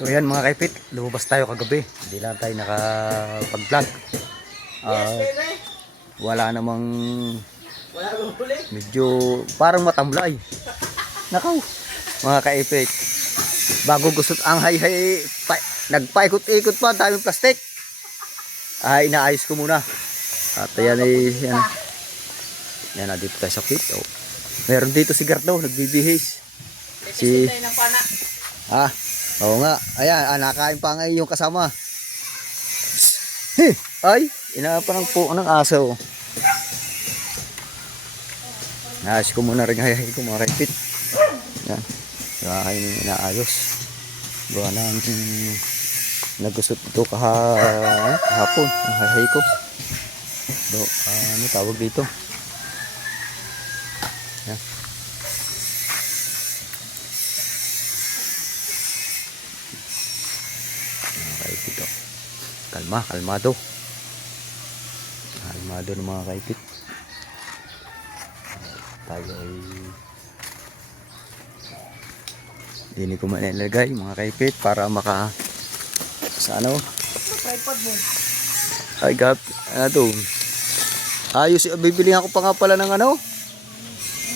So ayan mga kaipit, lumabas tayo kagabi. Hindi lang tayo nakapag-vlog. Wala namang medyo parang matamlay. Nakaw mga kaipit. Bago gusto ang hay-hay, nagpaikot-ikot pa, daming plastic. Inaayos ko muna. At ayan ay, yan na dito tayo sa pit. Oh. Meron dito si Gardo, nagbibihis. Oo nga. Ayan, nakain pa nga yung kasama. Ay, inaapa ng po ng aso. Naayos ko muna rin hay-hay ko mga kaipit. Yan. Kaya inaayos. Gawa ng nagusot ito kahapon ang hay-hay ko. Ano tawag dito? Yan. Kaipit oh. Kalmado ng mga kaipit. Tayo ay hindi ko man ilagay mga kaipit para maka sa ano tripod mo. Ay gap, ano ayos, bibili ako pa nga pala ng ano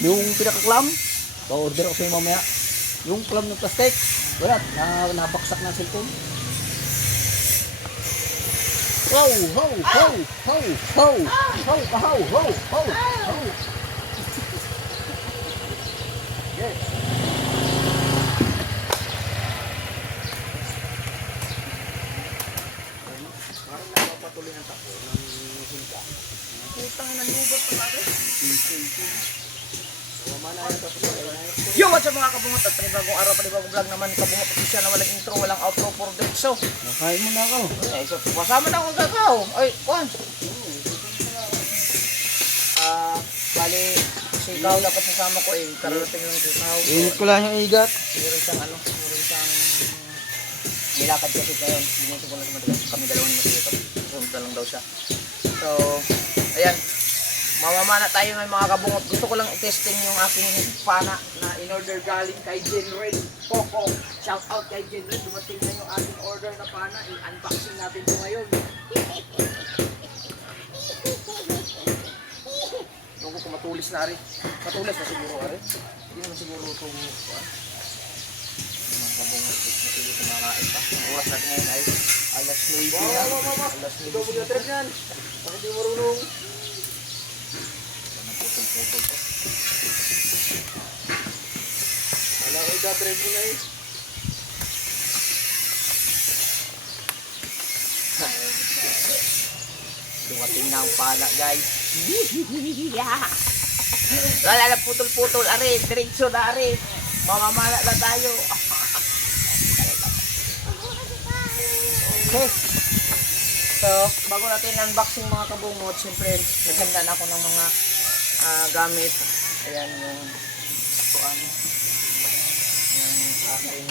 yung pinaka-clam. Pa-order ako sa mamaya yung clam ng plastic. Wala, nabaksak na cellphone. Ho ho ho ho ho ho ho ho ho. Yes. Parang napapatuloy ang tako ng hinka. Putang ng lugot pa natin. Yo, what's up mga kabungot? At panibagong araw, panibagong vlog naman. Kabungot at siya na walang intro, walang outro for that. So, nakain mo na ako. Ay, so, kasama na akong kakao. Ay, kuhan. Bali, si ikaw dapat sasama ko eh. Kararating lang si ikaw. Init ko lang yung igat. Meron siyang nilakad kasi kayo. Binuto ko lang sa madalas. Kami dalawa ni Mateo. Pumunta lang daw siya. So, ayan. Mamamana tayo ng mga kabungot. Gusto ko lang i-testing yung aking pana na in-order galing kay Jenred Coco. Shout out kay Jenred. Dumating na yung ating order na pana. I-unboxing natin ito ngayon. Tungkol ko matulis na rin. Matulis na siguro rin. Hindi naman siguro itong mga kabungot. Matulis na makain pa. Ang oras natin ngayon ay alas 9 na. Alas 9 na. Ito mo na trip yan. Bakit di marunong? Putol-putol ko. Wala ko i-drive mo na eh. Dumating na ang pala guys. Wala na putol-putol. Are, diretso na are. Mamamala na tayo. Okay. So, bago natin unboxing mga kabungot, siyempre naghanda na ako ng mga gamit. Ayan yung kuan. Yung aking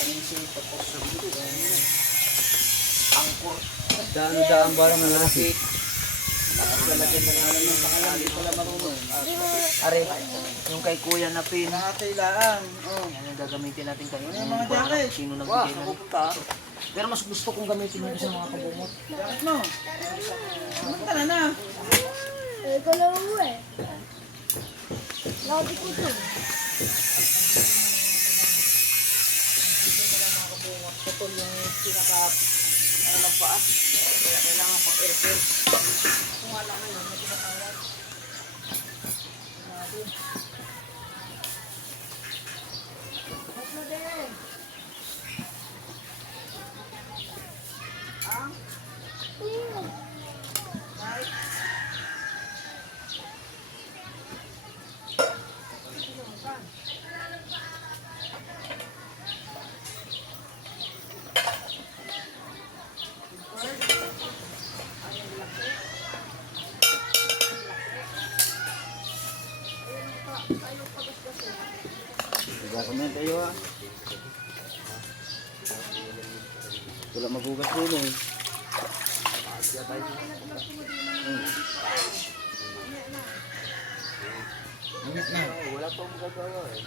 panising tapos sa video. Angkor. Daan ba naman nasi? Lalagyan na namin ng pangalan. Hindi pala marunong. Are, yung kay kuya na pin. Nakatailaan. Yan yung gagamitin natin kayo. Yung mga jacket. Sino nagbigay na. Pero mas gusto kong gamitin yun sa mga kabungot. Jacket mo. Pumunta na. Ikaw lang mo eh. Lagi ko ito. Hindi na lang mga kabungot. Putol yung pinaka ng paa. Kaya kailangan pang airfare. Kung wala ngayon, may pinatawag. Huwag na din. Comment tayo ha. Wala magugas dun eh. Init na. Wala pa akong magagawa eh.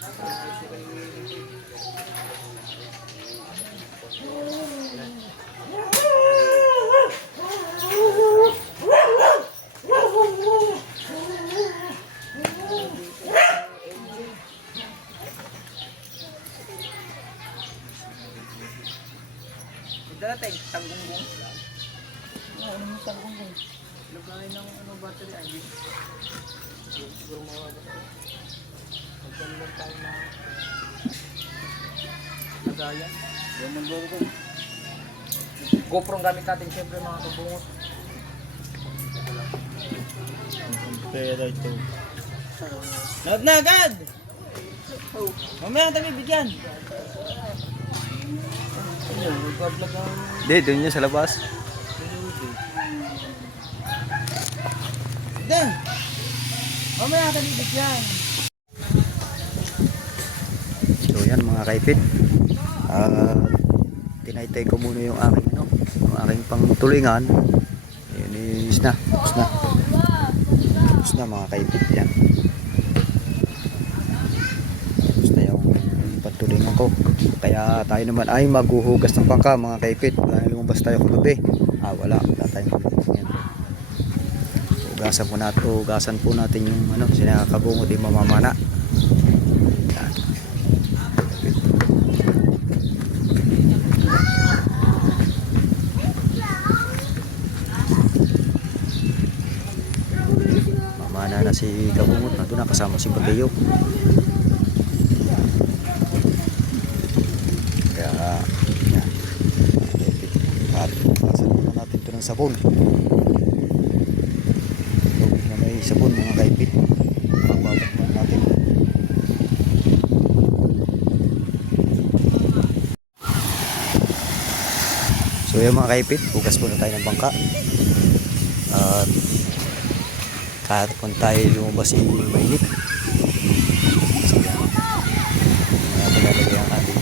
Dala tayong tanggunggong. Ano mo sa kung Lagay ng battery ay siguro mawawala. Magdala tayo na lagayan. Lemon burger. GoPro ang gamit natin siyempre mga kabungot. Pero ito. Load na agad! Mamaya tayo bibigyan. Ano, magbablog ang... Hindi, doon niya sa labas. Dan! Mamaya tayo bibigyan. So yan mga kaipit. Tinaytay ko muna yung aking yung aking pangtulingan. Yun is na. Tapos na mga kaipit yan. Tapos na yung pagtulingan ko. Kaya tayo naman ay maghuhugas ng bangka mga kaipit. Wala na lumabas tayo kagabi. Wala tayong yan. Hugasan po natin yung sinakabungot yung mamamana. Yan. Mamana na si kabungot na doon kasama si Bagayo. Kaya yan. At hugasan muna natin ito ng sabon. Na may sabon mga kaipit. Pagbabat muna natin. So yan mga kaipit, hugas muna tayo ng bangka. At kahit kung tayo lumabas mainit. So yan. Natin lalagay ang ating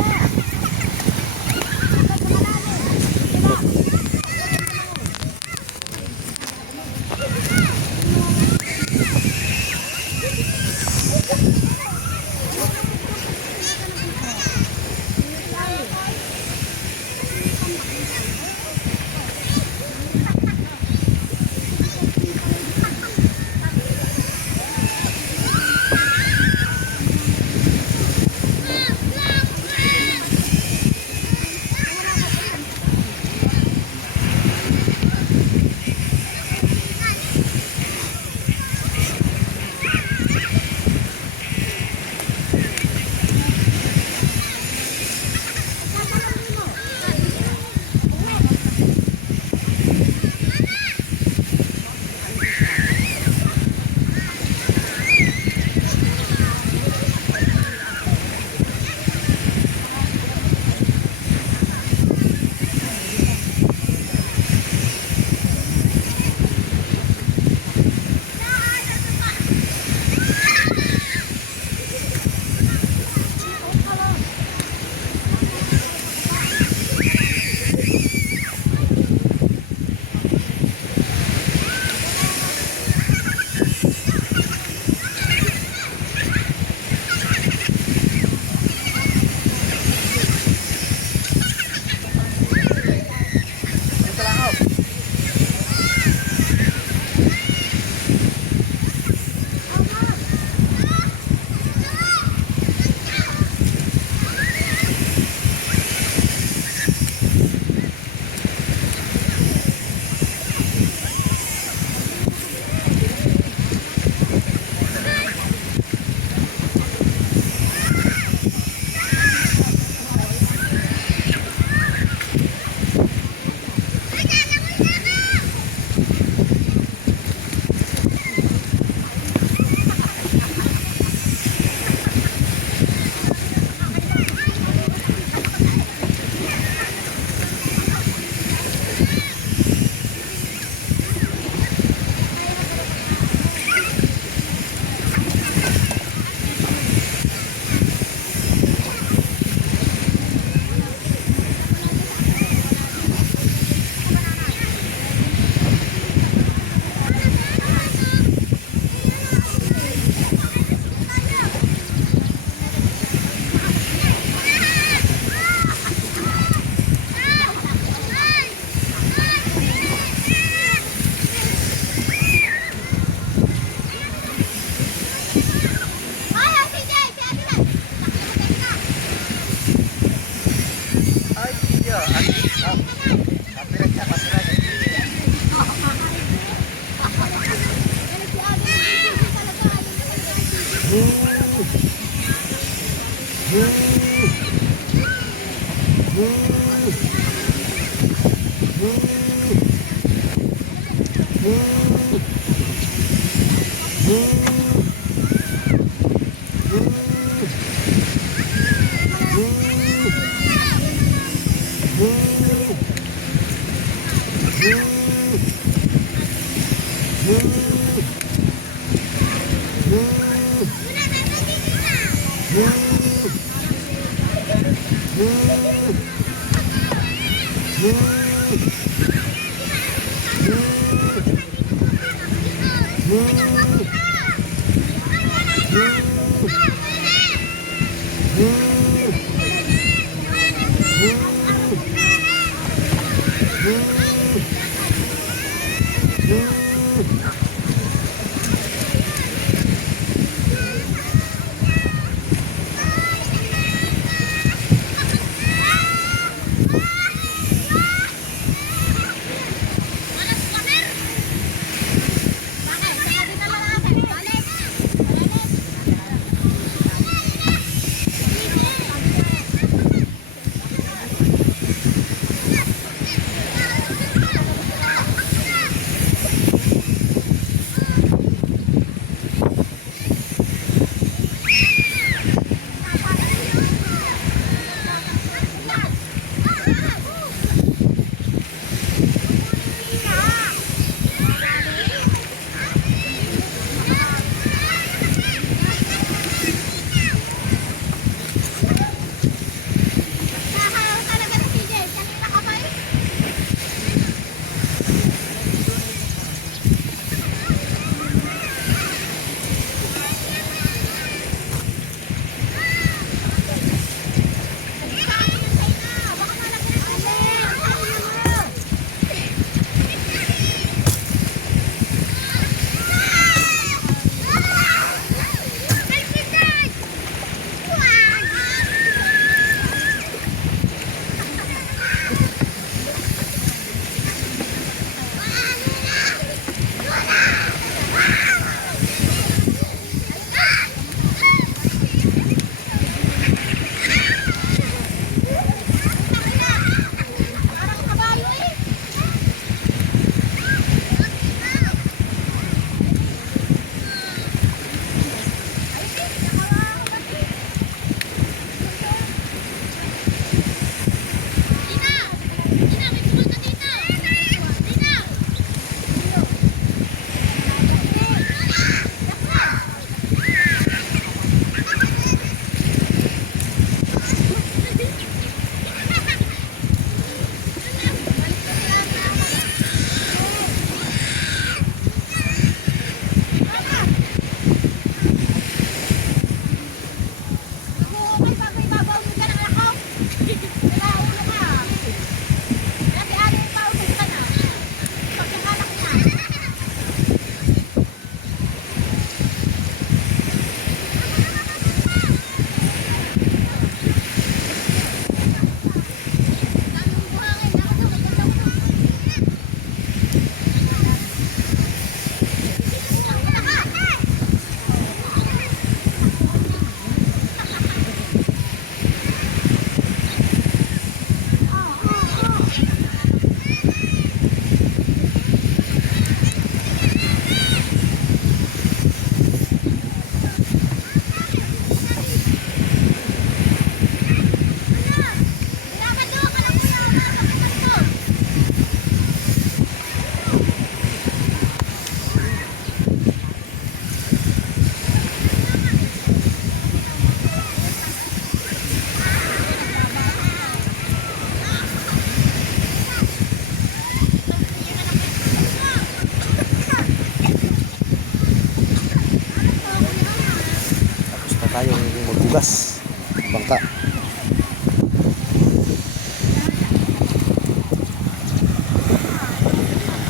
tayong magbugas bangka.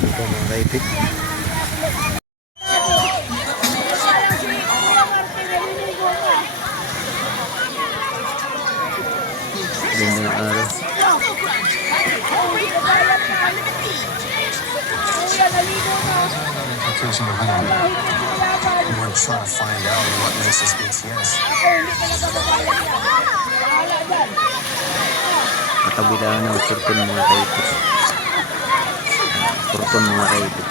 Ito mga kaipit. Ganda ng araw. Application of home. We want to try to find out what makes us BTS. katabi lang ng kurton mga kaipit. Kurton mga kaipit.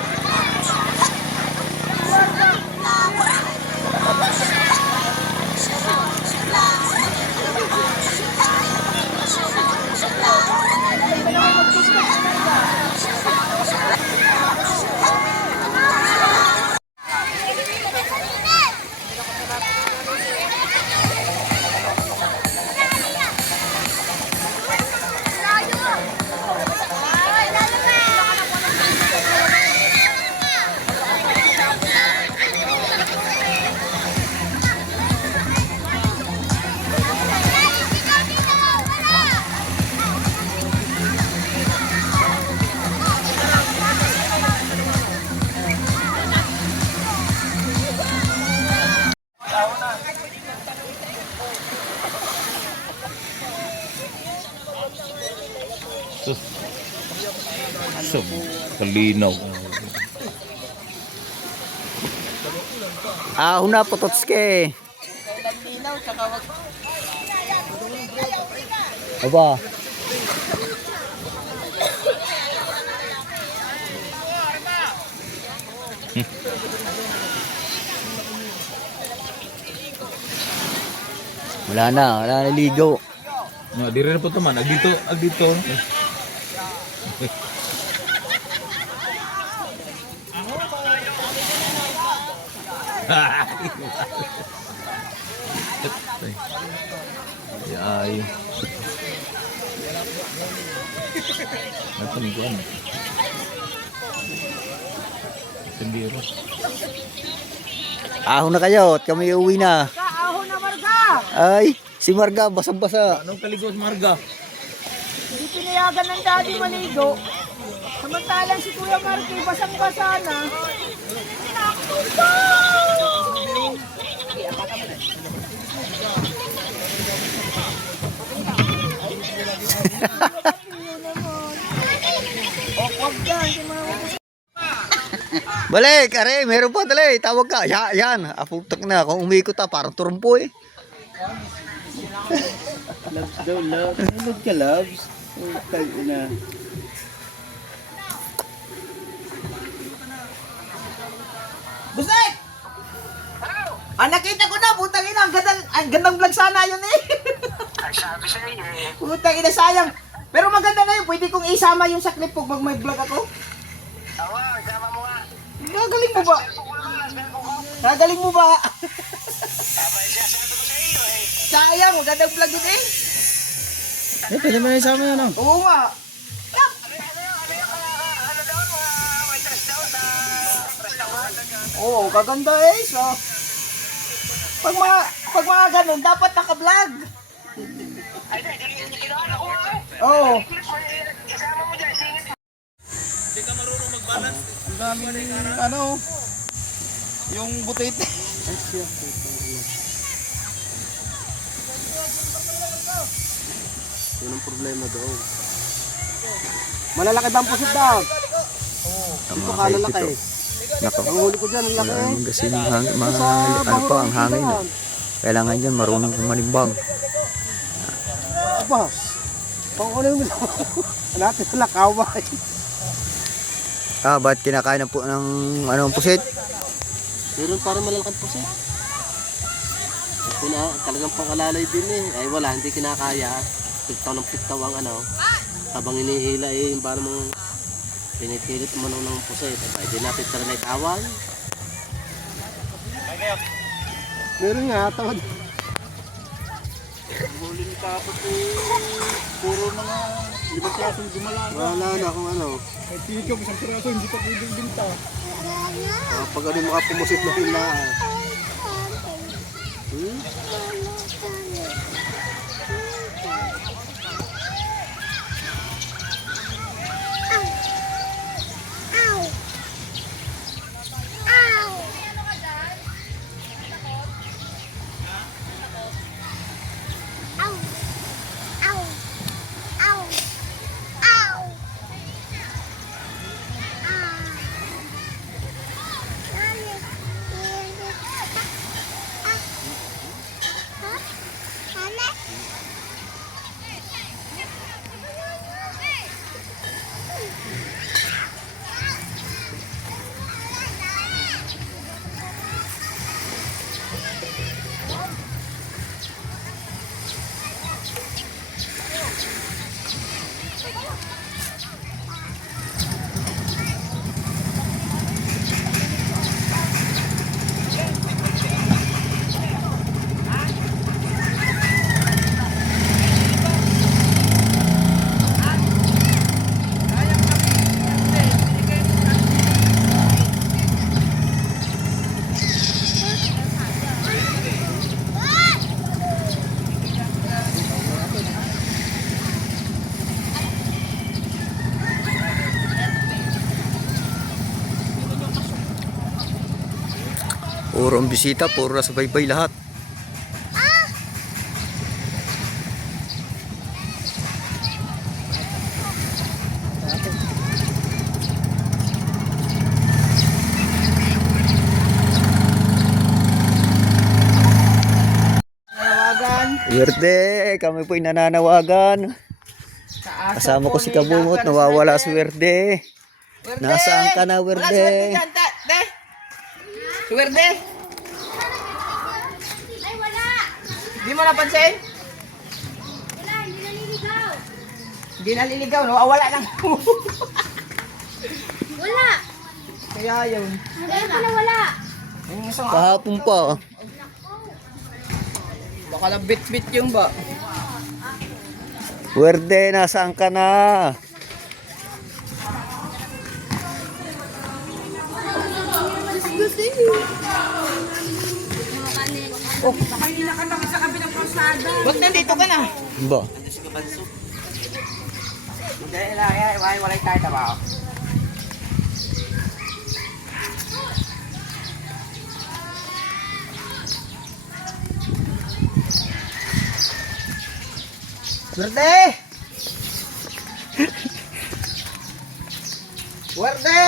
So, kalinaw. Huna pototske. Aba. Wala na ligo. No, di rin po ito man. Agdito. Ay. Napun ko ano. Sendiri. Ahon na kayo at kami uwi na. Ahon na, Marga! Ay, si Marga basang-basa. Anong kaligos, Marga? Hindi pinayagan ng daddy maligo. Samantalang si Kuya Marky, basang-basa na. Balik, are, meron pa dali. Tawag ka. Yan, aputak na. Kung umikot ta, parang turumpo eh. Loves daw, loves. Nalog ka, loves. Utag na. Busek! Nakita ko na, putang ina, ang gandang vlog sana yun eh. Ay, sabi sa iyo eh. Putang ina, sayang. Pero maganda na yun, pwede kong isama yung sa clip pag may vlog ako. Tawa, sama mo nga. Gagaling mo ba? Sukul mo lang, ko ko. Gagaling mo ba? Tama siya, sabi ko sa iyo eh. Sayang, magandang vlog yun eh. Pwede mo na isama yan, Oo nga. Ano daw, may dress daw sa restaurant. Oo, kaganda eh. So, pag mga ganun, dapat naka-vlog. Ay, hindi, kilala ko nga eh. Oo. Kasama mo dyan, singit. Ang dami ano, yung butete. Yun ang problema doon. Malalaki ba ang pusit daw? Dito ka lalaki. Nako. Ang huli ko dyan, ang laki. Wala naman kasi ano pa ang hangin. No? Kailangan dyan marunong kumalimbang. Aba, pangkunin mo lang. Natin pala kaway. Ba't kinakain ng anong pusit? Meron parang malalakad pusit. Talagang pangalalay din eh. Ay wala, hindi kinakaya. Piktaw ng piktaw ang ano. Habang inihila eh, yung parang pinipilit mo ng pusit. Ay di natin tara na itawan. Meron nga, tawad. Huli ni Kapot eh. Puro mga 5 pirasong gumalang. Wala na kung ano. Ay tingin ka, 1 piraso, hindi ka pwedeng binta. Pag ano mga pumusit na hilaan. Puro ang bisita, puro nasa baybay lahat. Nanawagan. Swerte, kami po'y nananawagan. Sa aso Kasama po ko si ni Kabungot, Lover nawawala Swerte. swerte. Swerte! Nasaan ka na, Werde? Wala swerte dyan, te. Swerte! Ay, wala! Di mo napansin? Wala, hindi naliligaw. Hindi naliligaw, no? Wala lang. Wala! Kaya yun. Kaya pala wala. Yung isang Kahapon pa. baka na bit-bit yung ba? Werde, nasaan ka na? Ba't nandito ka na? Ba? Hindi, wala tayo trabaho. Swerte! Swerte!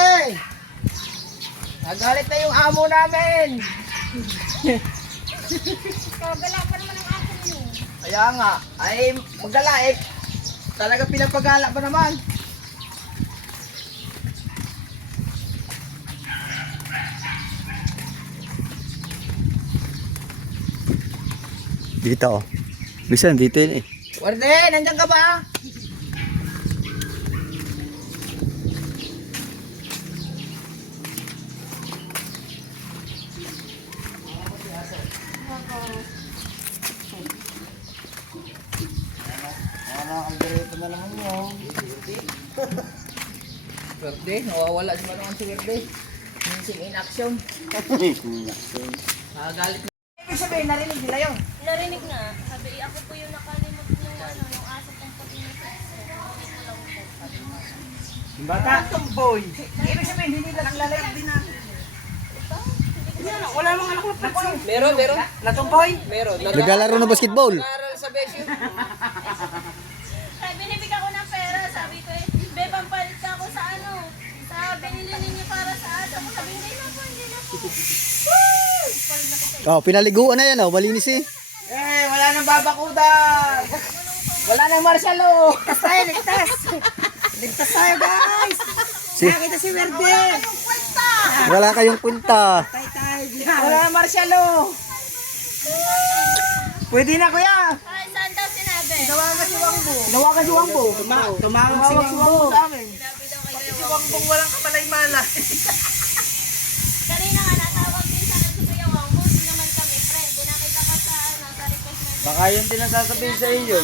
Nagalit na yung amo namin! Kagala pa naman ang akin yun. Kaya nga, ay magdala eh. Talaga pinapagala pa naman. Dito oh. Bisan dito yun eh. Werde, nandiyan ka ba? Werde, nawawala si Manong si Werde. Missing in action. Galit na. Ibig sabihin, narinig nila yun. Narinig na. Sabi, ako po yung nakalimot yung ano, yung aso kong puti na Yung bata? Tomboy. Ibig sabihin, hindi nila kilala yun. Wala mga anak na platso. Meron. Natumboy? Meron. Naglalaro ng basketball. Nag-aaral sa Besyo. Sabi, binibigyan ko ng pera. Sabi ko eh, be, pampalit ka ako sa ano, sa binili ninyo para sa aso ko. Sabi, hindi na po. Oh, pinaliguan na yan oh. Malinis eh. Eh, wala nang babakudan. Wala nang marshalo. Ligtas tayo, ligtas. Ligtas tayo, guys. Nakita si Verde. Wala kayong punta. Wala nang marshalo. Pwede na, kuya. Ay, saan daw sinabi? Tawagan si Wangbo. Tumawag si Wangbo sa amin. Si Wangbo walang kamalay-malay. Kanina nga, natawag din sa akin si Kuya Wangbo. Hindi naman kami friend. Dinakita ka sa, ano, sa request message. Baka yun din ang sasabihin sa iyo.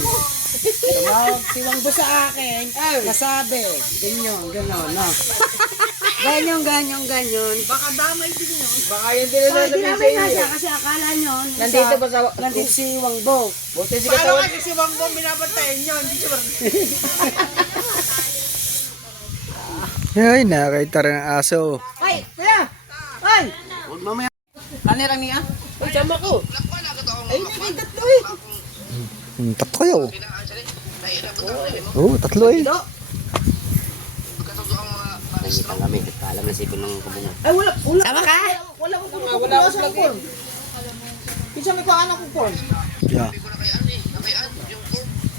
Tumawag si Wangbo sa akin. Nasabi. Ganyan, gano'n, no? Ganyan. Baka damay din yun. Baka yun din ang sasabihin sa inyo. Kasi akala nyo, Nandito ba sa... nandito si Wangbo. Buti si Katawan. Paano kasi si Wangbo binabantayan nyo? Hindi siya Ay, nakakita rin ang aso. Ay, kuya! Ay! Huwag mamaya. Kanirang niya? Uy, sama ko. Ay, may tatlo eh. Tatlo kayo. Oo, tatlo eh. Ay, wala. Sama ka? Wala ko sa phone. Isa may paanak ko phone. Yeah.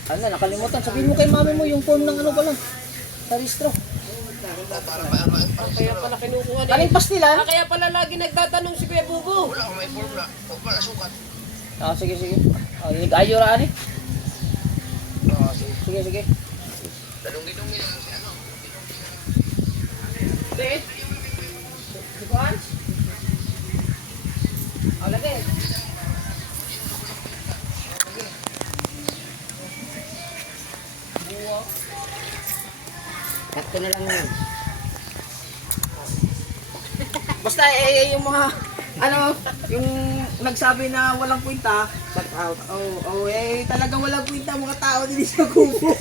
Ano, nakalimutan. Sabihin mo kay mami mo yung phone ng ano pala. Sa restro. Kaya pala kinukuha na. Kaling pas nila? Kaya pala lagi nagtatanong si Kuya Bubo. Wala akong may formula. Huwag para sukat. Ah, sige. Ayaw raan eh. Sige. Dalungi-dungi na lang si ano. Date? Sikuan? Oh, lagi. Cut ko na lang yun. Basta yung mga ano, yung nagsabi na walang kwenta, shout out. Talagang walang kwenta mga tao din sa kubo.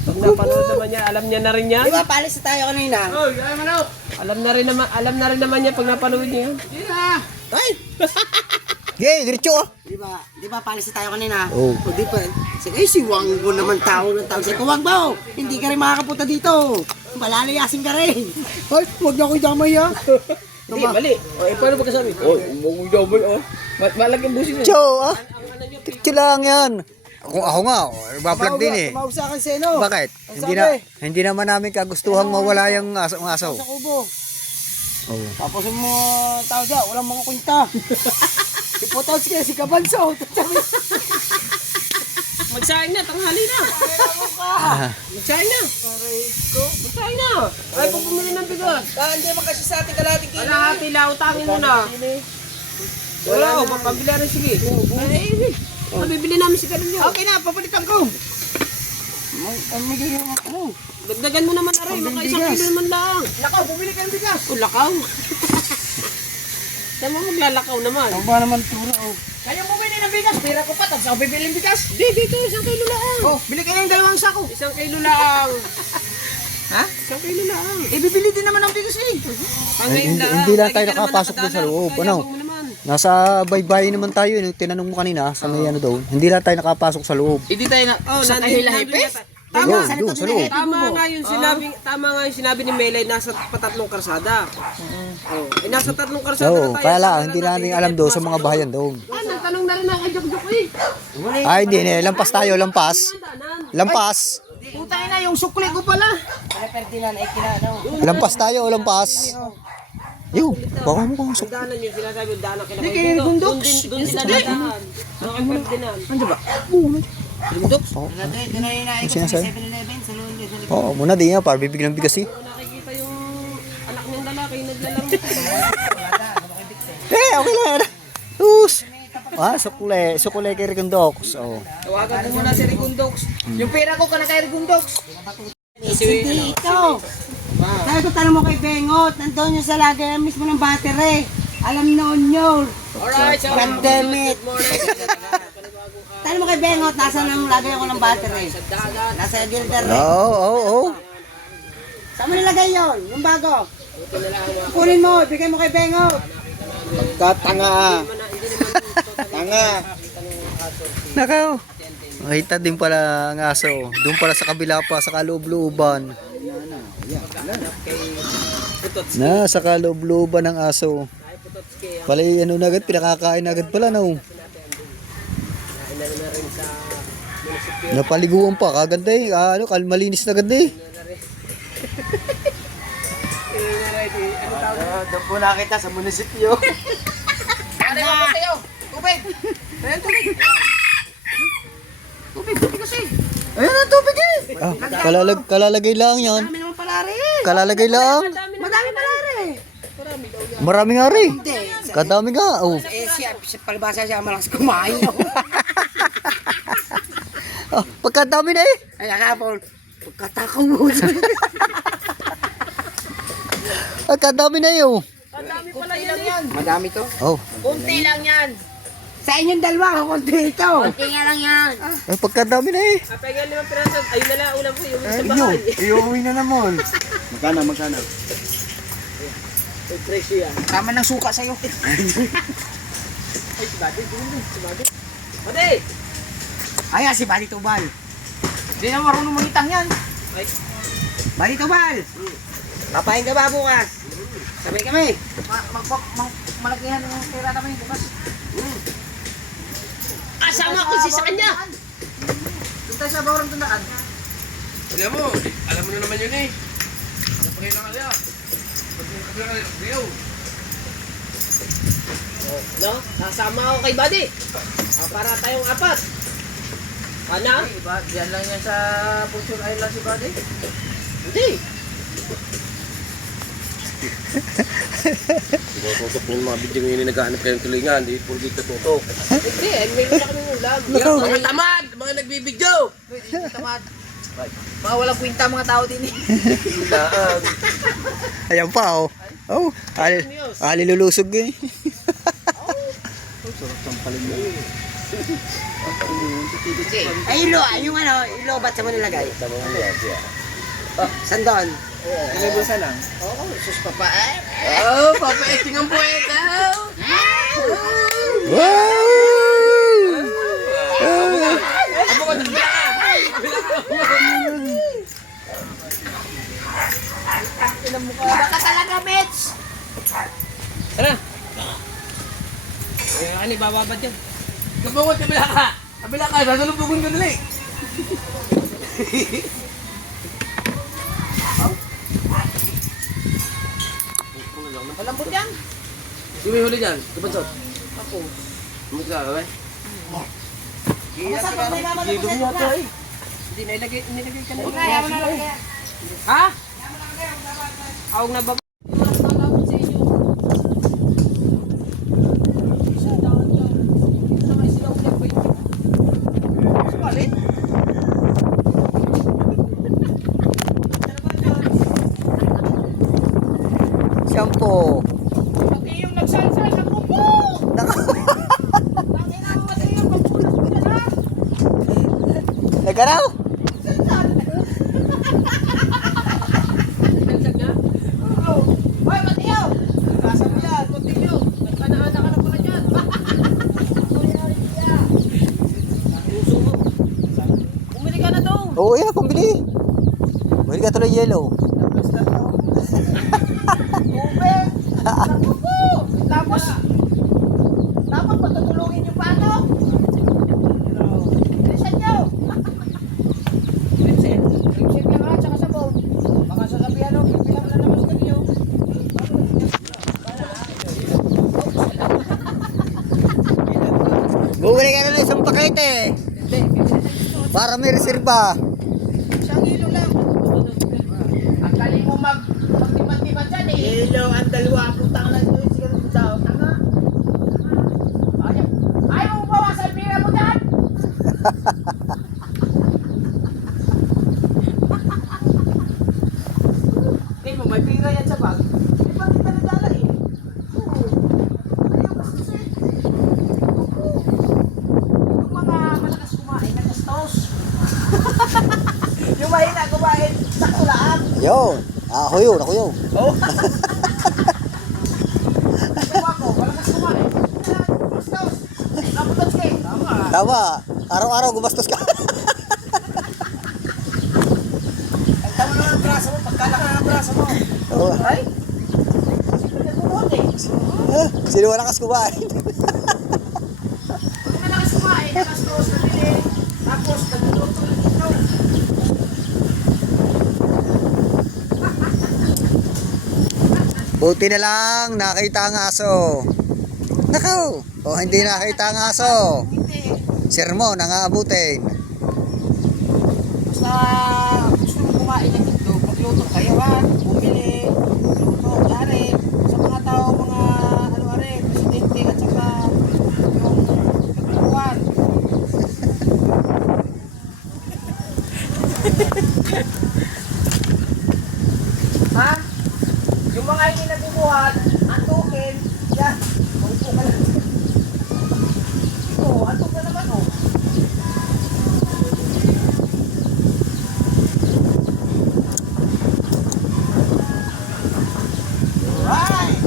Pag napanood naman niya, alam niya na rin yan. Di ba, palis na tayo kanina? Oh, gaya mo na. Alam na rin naman niya pag napanood niya yun. Ay! Yay, diretso ah. Di ba palis tayo kanina? Oo. O di pa, sige, si Wangbo naman tao ng tao. Sige, Wangbo, hindi ka rin makakapunta dito. Malalayasin ka rin. Ay, huwag na ako damay ha. Hindi, mali. O, paano ba kasabi? O, umugong double, o. Malaking busin Diretso ah. Diretso lang yan. Ako nga, ibablog din eh. Tumawag sa akin seno. Bakit? Hindi naman namin kagustuhan mawala yung aso. Sa kubo. Oh. Tapos yung mga tao dyan, walang mga kwenta. Ipotals kaya si Kabanso. Magsaing na, tanghali na. Magsaing na. Magsaing na. Ay, kung bumili ng bigas. Hindi mo kasi sa ating kalating kilo. Kalahati lang, utangin mo na. Wala ko, pambili rin sige. Ay, mabibili namin si Karin yun. Okay na, papalitan ko. Amigay yung ano. Dagdagan mo naman na rin, maka isang kilo naman lang. Lakaw, bumili ka ng bigas. O, lakaw. Saan mo maglalakaw naman? Ang ba naman tura oh. Kayo bumili ng bigas, pira ko pa, tapos ako bibili ng bigas. Dito, isang kilo lang. Oh, bili ka ng 2 sako. Isang kilo lang. Ha? Isang kilo lang. Eh, bibili din naman ng bigas eh. Hindi lang tayo nakapasok doon sa loob. Ano? Nasa baybay naman tayo. Yung tinanong mo kanina, sa may ano doon. Hindi lang tayo nakapasok sa loob. Hindi tayo na sa kahilahipes. Tama, doon sa loob. Tama nga yung sinabi ni Melay, nasa patatlong karsada. Oh, nasa tatlong karsada Oo, na tayo. kaya lang, hindi namin alam doon sa mga bahayan doon. Nagtanong na rin ako kay Jok eh. Ay, hindi. Lampas tayo, lampas. Lampas. Putang ina, yung sukli ko pala. Lampas tayo, lampas. Yo, baka mo kung sok. Danan yun, sinasabi yung danan Hindi kayo nagundok. Doon sila dadahan. Ang Ferdinand. Ano ba? Lundok? Oo. Ang sinasabi? Oo, muna di nga, para bibigyan ng bigas eh. Nakikita yung anak niyang lalaki, naglalaro. Okay lang. Tus. Sukule kay Rigondox. Oh. Tawagan mo muna si Rigundox. Yung pera ko ka na kay Rigundox. Hindi ito. Sabi ko tanong mo kay Bengot, nandun yung sa lagay mismo ng battery. Alam noon yun. Alright, so God damn it. good morning. Tanong mo kay Bengot, nasa nang lagay ako ng battery. Nasa gilder. Oo. Saan mo nilagay yun? Yung bago? Kunin mo, ibigay mo kay Bengot. Pagkatanga. Tanga. Nakaw. Makita din pala ang aso. Doon pala sa kabila pa, sa kaloob-looban. Sa kaloob-looban ng aso. Pala ano na agad, pinakakain na agad pala no. Napaliguan pa, kaganda eh. Malinis na agad eh. Doon po nakita sa munisipyo. Ano ba sa'yo? Tubig! Ayan, tubig! Tubig kasi! Ayan ang tubig eh! Kalalagay lang yan. Dami naman pala rin! Kalalagay lang. Madami pala rin! Marami nga rin. Hindi. Kadami nga. Oh. Siya palibasa siya malakas kumain. Pagkadami na eh. Ay, akapon, pagkatakaw mo. Pagkadami na yun. Kunti lang yan. Madami to? Oh. Kunti lang yan. Sa inyong dalawa, kunti ito. Kunti nga lang yan. Ay, pagkadami na eh. Kapag 5 piraso, ayun na lang, ulam ko yung sa bahay. Iuwi na naman. Magkano? Presyo yan. Tama ng suka sa'yo. Ay, si Buddy. Buddy! Ayan, si Bali Tubal. Hindi na marunong mangitang yan. Ay. Bali Tubal. Papain ka ba bukas? Sabay kami. Malakihan ng pera namin bukas. Asama ko si sa kanya! Punta sa bawang tundaan. Alam mo na naman yun eh. Napagay lang kaya. No? Sasama ako kay Buddy. Para tayong 4. Ano? Diyan lang yan sa Fortune Island si Buddy. Hindi. Tinututok yung mga video ngayon naghahanap kayong tulingan. Hindi po dito tutok. Hindi, meron na kami ulam. Mga tamad! Mga nagbibidyo! Tamad. Mga walang kwenta mga tao din eh. Ayan pa oh. Oh, lulusog eh. Ay, ilo, yung ano, ilo, ba't sa mo nilagay? Saan doon? May bulsa lang. Oo, sus papae. Oh, papaiting ang puweta. Abo ka dito. Baka talaga, Mitch! Tara. Ani, bababad yan. Kabangot, kabila ka. Kabila ka, sasalubugin ka dali. Malambot yan. Sino may huli dyan? Kapansot? Ako. Mukha ka ba? Basta pag may mama na po sa ito. Hindi, nilagay ka na. Huwag na, yaman na lang kaya. Ha? Awag na ba? Shampoo. Pati yung nagsalsal ng upo! Tangin na mo yung pagpunas mo yan, ha? Nagaraw. Hoy, Mateo! Nagkasa mo yan, continue. Nagkanaan ka na pala dyan. Bumili ka na daw. Oo, yan. Pambili. Bili ka tuloy yellow. Ube! Naku po! Tapos patutulungin yung paano? Bilisan nyo! Lipset na nga, tsaka sabon. Baka sasabihan o, pipilang na naman sa inyo. Bumili ka na ng isang pakete. Para may reserba. Isang kilo lang. Ang galing mo magtiman-timan dyan eh. Hello, ang dalawa. Putang na ito. Sige na daw. Tama. Ayaw mo bawasan pira mo dyan? Eh, may pira yan sa bag. Eh, bakit ka nagdala eh? Oo. Ayaw kasi sir. Yung mga malakas kumain, nagastos. Yung mahina kumain, sakto lang. Yun. Ako yun. Oh. Yung ako, malakas kumain. Nagastos. Nabutas kayo. Tama. Tama. Araw-araw gumastos ka. Ang tama naman ang braso mo. Pagkalaki ng braso mo. Oo. Ay. Siyempre nagbubuhat eh. Sino malakas kumain? Pag malakas kumain, nagastos, nabili. Tapos, nagluluto ng itlog. Buti na lang nakita ang aso. Nakaw. O hindi nakita ang aso. Hindi. Sermon ang aabutin. Basta gusto mo kumain ng itlog, magluto kayo ha. Bumili. Luto. Yari. Sa mga tao, mga ano-ari, presidente at saka yung nagpupuan. Ha? Yung mga hindi nagbubuhat, antukin, yan. Upo ka lang. Oo, antuk ka naman oh. Right!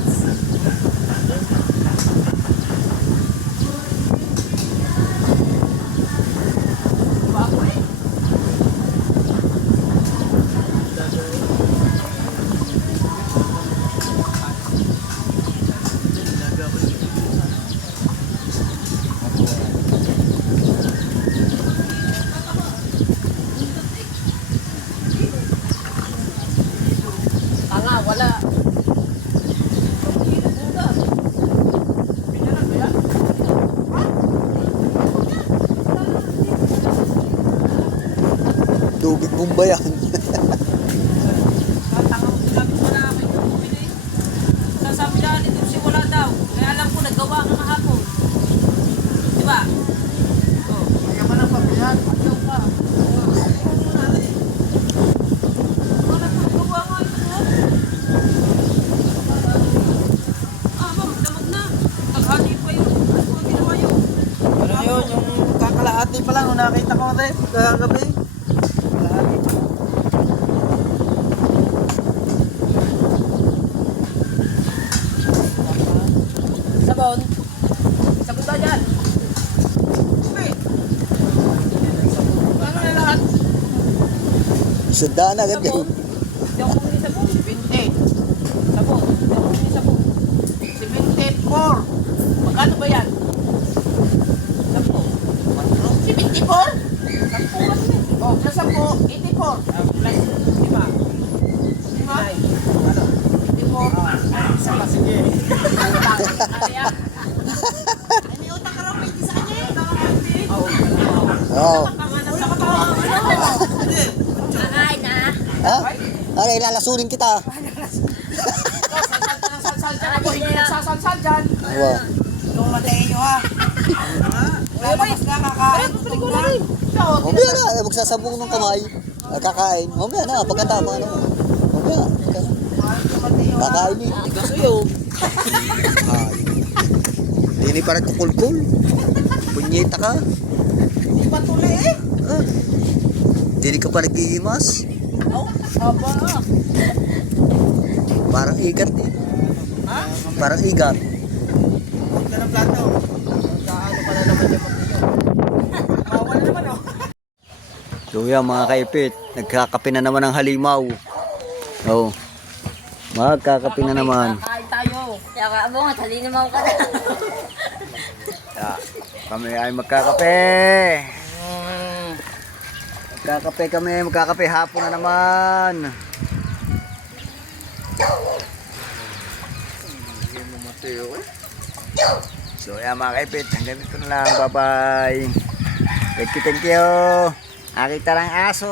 Baboy? Tanga, wala. Tubig bomba yan. Sasabi na nito si wala daw. Kaya alam ko, nagawa ka kahapon. Di ba? Kaya pa ng pabihan. Ayaw ka. Wala ka nagawa nga ito. Ma'am, damag na. Taghani pa yun. Ano ang ginawa yun? Ano yun, yung kakalahati pa lang, nung nakita ko rin, kagabi. Kalahati pa lang. Sundaan agad yun. Hindi ako bumili sabon. 20. Sabon. Hindi ako bumili sabon. 74. Magkano ba yan? 10. 74? 10. Oh, plus 10, 84. Plus 5. 5. Ano? 84. Isa pa, sige. May utang ka raw, 20 sa kanya eh. Oo. Kakain na. Ha? Ano, ilalasunin kita. Salsal dyan ako, hindi nagsasalsal dyan. Wow. Nung matayin nyo ha. Lalabas na kakain. Mamaya na, magsasabong ng kamay. Kakain. Mamaya na, pagkatama na. Mamaya. Kakain eh. Hindi pa rin kukulkul. Punyeta ka. Hindi pa tuloy eh. Hindi ka pa naghihimas. Aba. Parang igat eh. Ha? Parang igat. Huwag ka ng plato. Kaano ka na naman yung magpito. Mawala naman oh. So yan mga kaipit, nagkakape na naman ng halimaw. Oo. Magkakape na naman. Kain tayo. Kaya ka abong at halinaw ka na. Yeah. Kami ay magkakape. Magkakape kami, magkakape hapon na naman. So yan mga kaipit, hanggang dito na lang. Bye bye. Thank you, thank you. Akita lang aso.